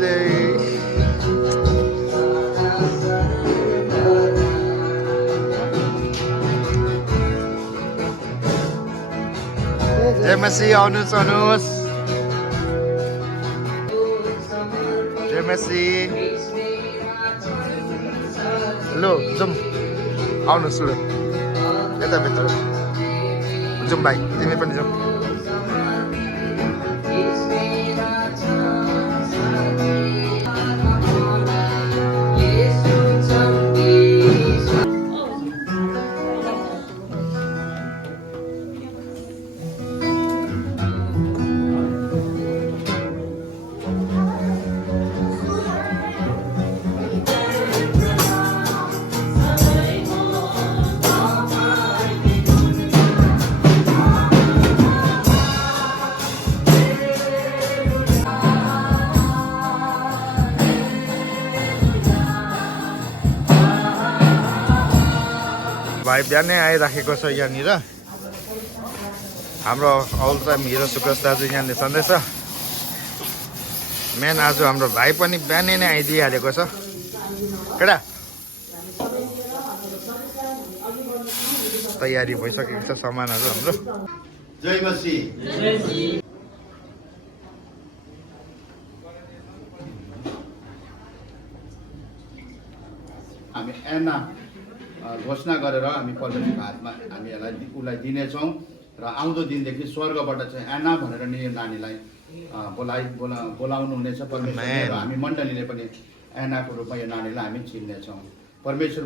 जय मसी आउनुहोस् आउनुहोस् जय मसी लो जाउँ आउनुहोस् ल यता भित्र जाउँ भाइ तिमी पनि जाउँ भाइ बिहानै आइराखेको छ यहाँनिर हाम्रो अल टाइम हिरो सुकस दाजु यहाँनिर छँदैछ मेन आज हाम्रो भाइ पनि बिहानै नै आइदिइहालेको छ केटा तयारी भइसकेको छ सामानहरू हाम्रो जय मसी हामी एना घोषणा गरेर हामी परमेश्वरको हातमा हामी उसलाई दिनेछौँ र आउँदो दिनदेखि स्वर्गबाट चाहिँ एना भनेर नि यो नानीलाई बोलाउनु हुनेछ परमेश्वरले र हामी मण्डलीले पनि एनाको रूपमा यो नानीलाई हामी चिन्नेछौँ परमेश्वर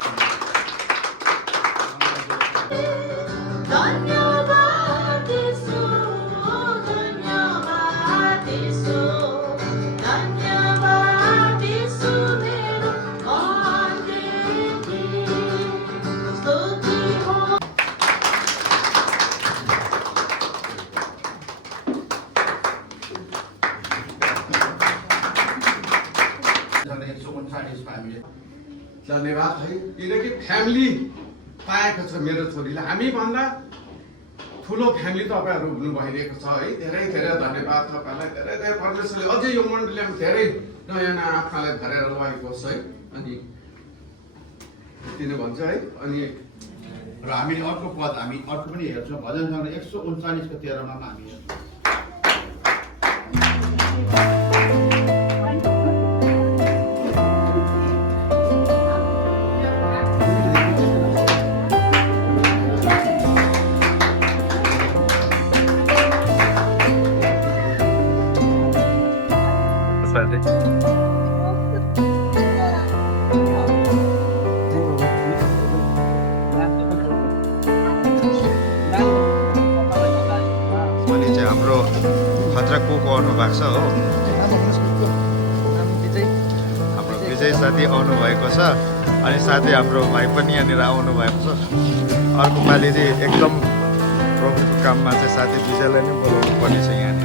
धन्यवाद है किनकि फ्यामिली पाएको छ मेरो छोरीले हामीभन्दा ठुलो फ्यामिली तपाईँहरू हुनु भइरहेको छ है धेरै धेरै धन्यवाद तपाईँलाई धेरै धेरै परमेश्वरले अझै यो मण्डलीमा धेरै नयाँ नयाँ आँखालाई भरेर लगेको छ है अनि किन भन्छ है अनि र हामीले अर्को पद हामी अर्को पनि हेर्छौँ भजन सङ्ग्रह 139 को 13 मा हामी हेर्छौँ हाम्रो खतरा कुक आउनु भएको छ हो हाम्रो विजय साथी आउनु भएको छ अनि साथै हाम्रो भाइ पनि यहाँनिर आउनु भएको छ अर्को पालि चाहिँ एकदम प्रभुको काममा चाहिँ साथी विजयलाई नै बोलाउनु पर्ने छ यहाँनिर